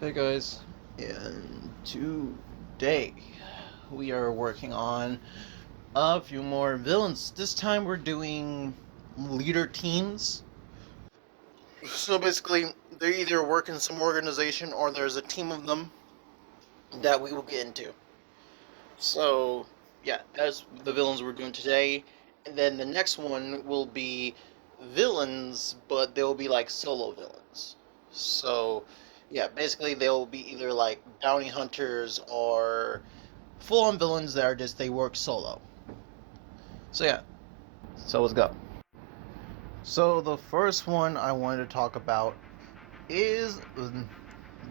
Hey guys, and today we are working on a few more villains. This time we're doing leader teams. So basically, they either work in some organization or there's a team of them that we will get into. So, yeah, that's the villains we're doing today. And then the next one will be villains, but they'll be like solo villains. So, yeah, basically they'll be either like bounty hunters or full-on villains that are just they work solo. So yeah, so let's go. So the first one I wanted to talk about is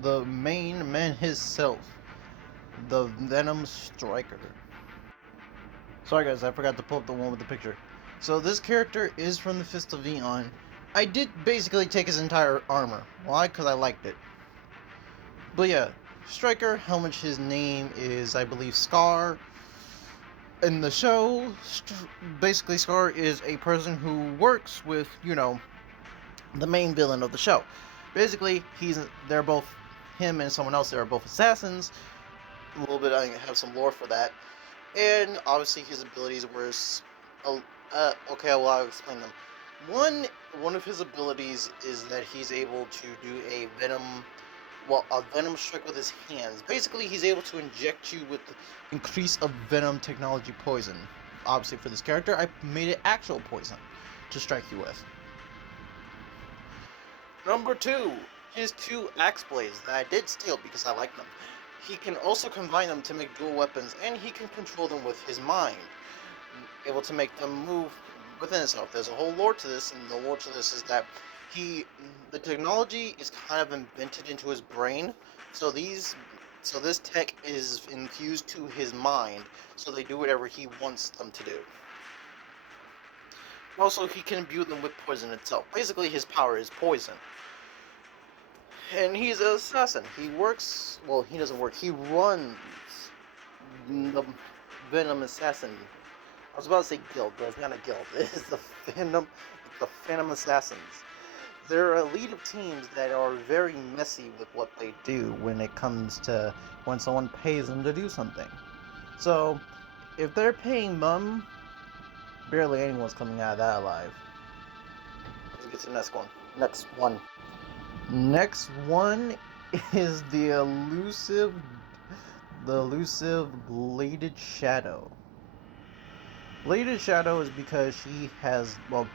the main man himself, the Venom Striker. Sorry guys, I forgot to pull up the one with the picture. So this character is from the Fist of Eon. I did basically take his entire armor. Why? Because I liked it. But yeah, Striker, how much his name is, I believe, Scar. In the show, basically Scar is a person who works with, the main villain of the show. Basically, they're both, him and someone else, they are both assassins. A little bit, I have some lore for that. And obviously his abilities were, okay, well, I'll explain them. One, one of his abilities is that he's able to do a venom strike with his hands. Basically, he's able to inject you with increase of venom technology poison. Obviously, for this character, I made it actual poison to strike you with. Number two, his two axe blades that I did steal because I like them. He can also combine them to make dual weapons, and he can control them with his mind, able to make them move within itself. There's a whole lore to this, and the lore to this is that the technology is kind of invented into his brain. So this tech is infused to his mind, so they do whatever he wants them to do. Also, he can imbue them with poison itself. Basically, his power is poison. And he's an assassin. He works, well, he doesn't work, he runs the Venom Assassin. I was about to say guild, but it's not a guild. It's the Phantom Assassins. They're a lead of teams that are very messy with what they do when it comes to when someone pays them to do something. So, if they're paying them, barely anyone's coming out of that alive. Let's get to the next one. Next one is the elusive Bladed Shadow. Bladed Shadow is because she has, well,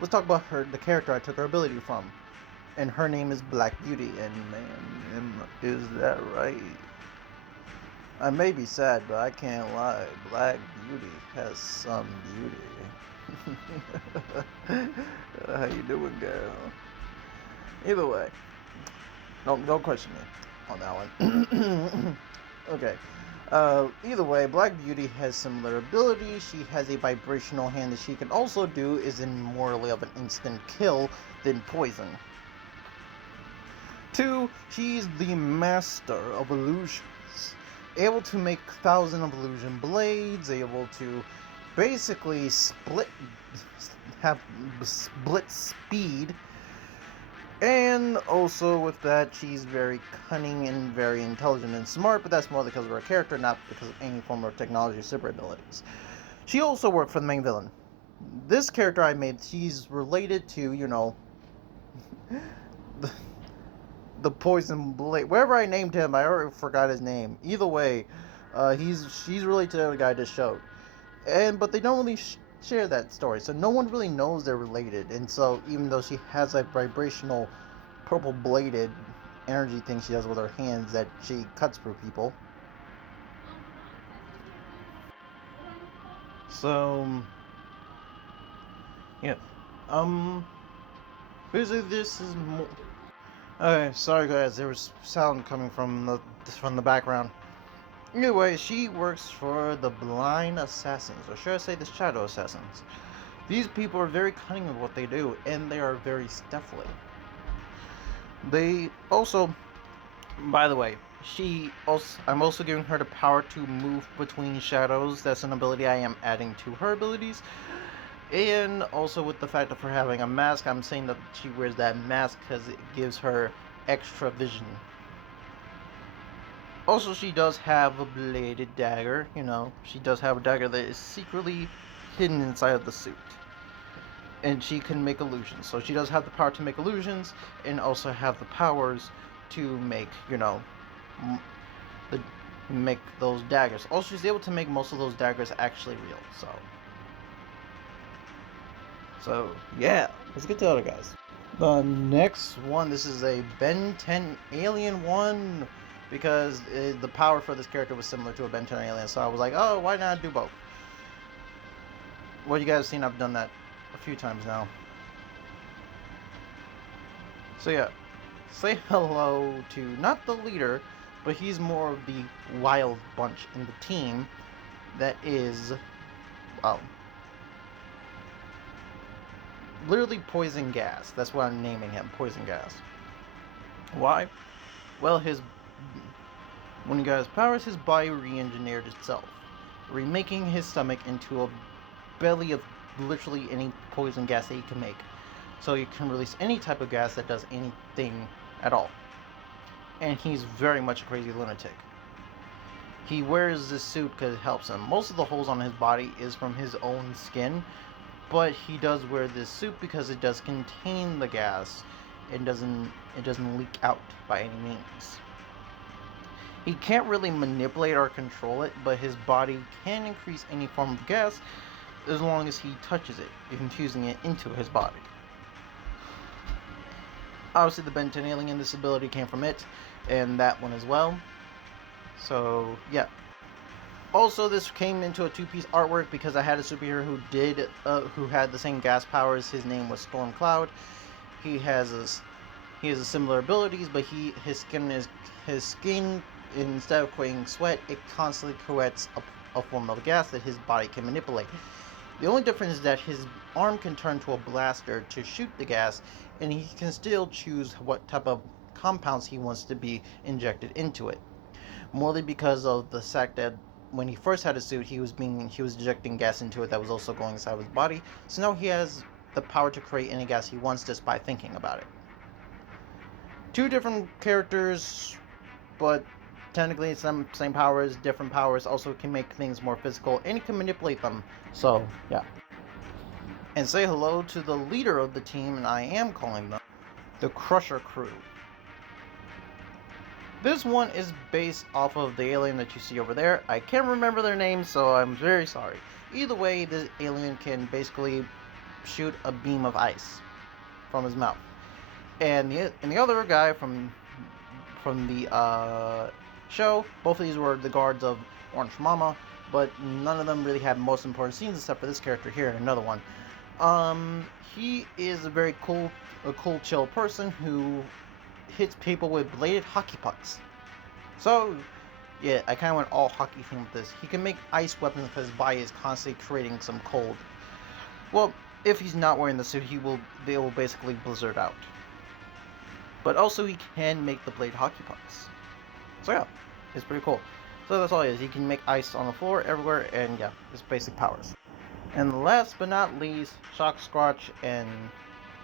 let's talk about the character I took her ability from. And her name is Black Beauty, and man, is that right? I may be sad, but I can't lie. Black Beauty has some beauty. How you doing, girl? Either way, don't question me on that one. Okay. Either way, Black Beauty has similar abilities. She has a vibrational hand that she can also do is in more of an instant kill than poison. 2, she's the master of illusions. Able to make 1,000 of illusion blades, able to basically have split speed. And also with that, she's very cunning and very intelligent and smart, but that's more because of her character, not because of any form of technology or super abilities. She also worked for the main villain. This character I made, she's related to, the, the Poison Blade. Wherever I named him, I already forgot his name. Either way, she's related to the other guy I just showed. But they don't really share that story, so no one really knows they're related. And so even though she has a vibrational purple bladed energy thing she does with her hands that she cuts through people. So yeah, um, basically this is more. Okay, sorry guys, there was sound coming from the background. Anyway, she works for the Blind Assassins, or should I say the Shadow Assassins. These people are very cunning with what they do, and they are very stealthy. They also, by the way, I'm also giving her the power to move between shadows. That's an ability I am adding to her abilities. And also with the fact of her having a mask, I'm saying that she wears that mask because it gives her extra vision. Also, she does have a bladed dagger. You know, she does have a dagger that is secretly hidden inside of the suit. And she can make illusions. So she does have the power to make illusions, and also have the powers to make, you know, the make those daggers. Also, she's able to make most of those daggers actually real. So yeah, let's get to the other guys. The next one, this is a Ben 10 Alien one, because the power for this character was similar to a Ben 10 Alien, so I was like, oh, why not do both? Well, you guys have seen I've done that a few times now. So yeah, say hello to not the leader, but he's more of the wild bunch in the team. That is, literally Poison Gas. That's what I'm naming him, Poison Gas. Why? Well, when he got his powers, his body re-engineered itself, remaking his stomach into a belly of literally any poison gas that he can make. So he can release any type of gas that does anything at all. And he's very much a crazy lunatic. He wears this suit because it helps him. Most of the holes on his body is from his own skin, but he does wear this suit because it does contain the gas and it doesn't leak out by any means. He can't really manipulate or control it, but his body can increase any form of gas as long as he touches it, infusing it into his body. Obviously, the Ben 10 Alien, this ability came from it, and that one as well. So, yeah. Also, this came into a two-piece artwork because I had a superhero who had the same gas powers. His name was Storm Cloud. He has similar abilities, but his skin instead of creating sweat, it constantly creates a form of gas that his body can manipulate. The only difference is that his arm can turn to a blaster to shoot the gas, and he can still choose what type of compounds he wants to be injected into it. Morely because of the fact that when he first had a suit, he was injecting gas into it that was also going inside of his body. So now he has the power to create any gas he wants just by thinking about it. Two different characters, but technically same powers, different powers. Also can make things more physical, and he can manipulate them. So yeah. And say hello to the leader of the team, and I am calling them the Crusher Crew. This one is based off of the alien that you see over there. I can't remember their names, so I'm very sorry. Either way, this alien can basically shoot a beam of ice from his mouth. And the other guy from the show, both of these were the guards of Orange Mama, but none of them really had most important scenes except for this character here and another one. He is a very cool, chill person who hits people with bladed hockey pucks. So, yeah, I kind of went all hockey theme with this. He can make ice weapons because his body is constantly creating some cold. Well, if he's not wearing the suit, they will basically blizzard out. But also, he can make the blade hockey pucks. So yeah, it's pretty cool. So that's all he is. He can make ice on the floor everywhere, and yeah, his basic powers. And last but not least, Shock Squatch, and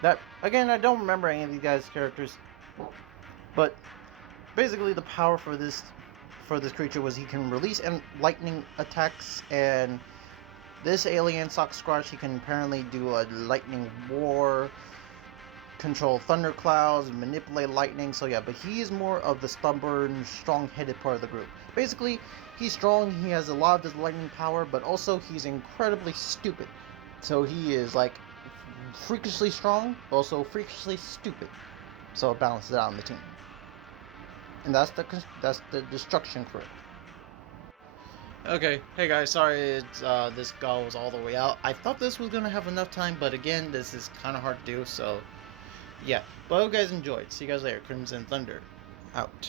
that, again, I don't remember any of these guys' characters. But basically, the power for this creature was he can release lightning attacks, and this alien Shock Squatch, he can apparently do a lightning war, control thunder clouds, manipulate lightning. So yeah, but he is more of the stubborn, strong-headed part of the group. Basically, he's strong. He has a lot of this lightning power, but also he's incredibly stupid. So he is like freakishly strong, but also freakishly stupid. So it balances it out on the team. And that's the Destruction Crew. Okay, hey guys, sorry this guy was all the way out. I thought this was gonna have enough time, but again, this is kind of hard to do. So yeah, but I hope you guys enjoyed. See you guys later. Crimson Thunder out.